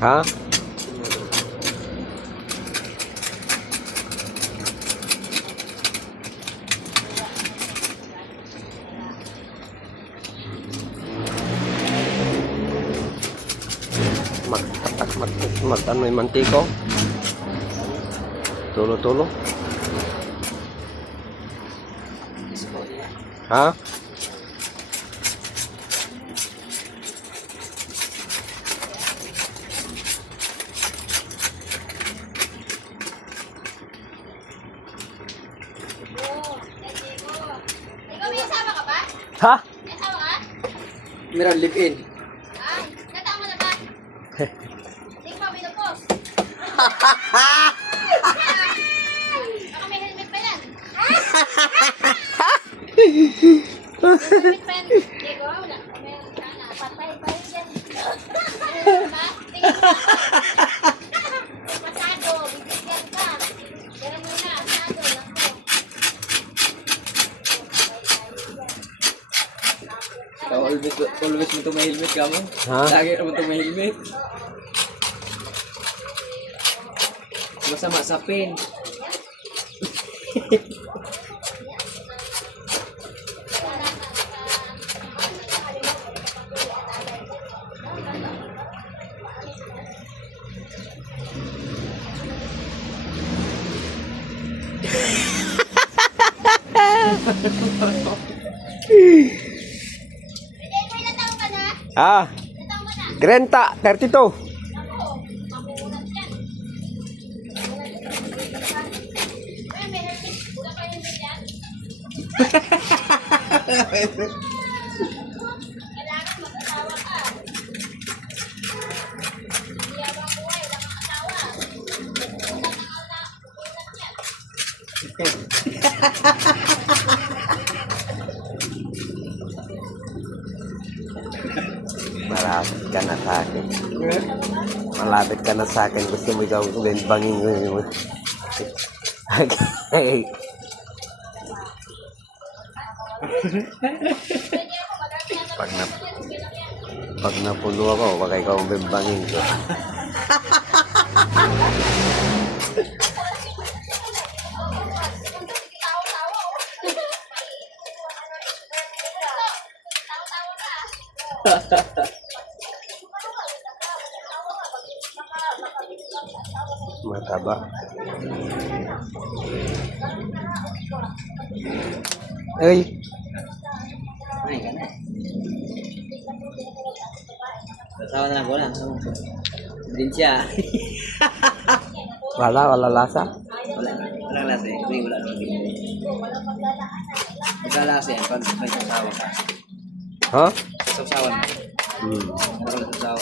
Ha? Ano yung mantiko? Tulo-tulo. Ha? Ha? Meron live-in. Ay, natama na ba? Hindi pa, binupos. Baka may helmet pa yan. Helmet pa yan. Diego, wala. Meron ka na. Patay pa rin yan. Diba? Tingin mo. Pasado, bibigyan ka. Pero muna, pasado, lako. Always mo ito may helmet ka mo. Ha? Lagi naman ito may helmet. Masama sa pin. Diego, ilan taon ka na? Ah, Ilan taon ka na? Grenta, 32. Ako, mabuunat yan. Ay, may helmet. Wala pa helmet yan. Kailangan mag-asawa ka. Hindi habang buhay, wala kang asawa. Unat yan. Malapit ka na sa akin. Malapit ka na sa akin. Gusto mo ikaw bangin mo. Okay. Pag napuno ako, baka ikaw ang bibangin ko. Mataba. Ay, Ay, ka na. Sasawa na lang ko lang. Din siya. wala lasa. Walang lasa eh. Wala naman din. Magkalasa yan. Pag may sasawa ka. Ha? Sasawan mo. Hmm. Parang sasawa.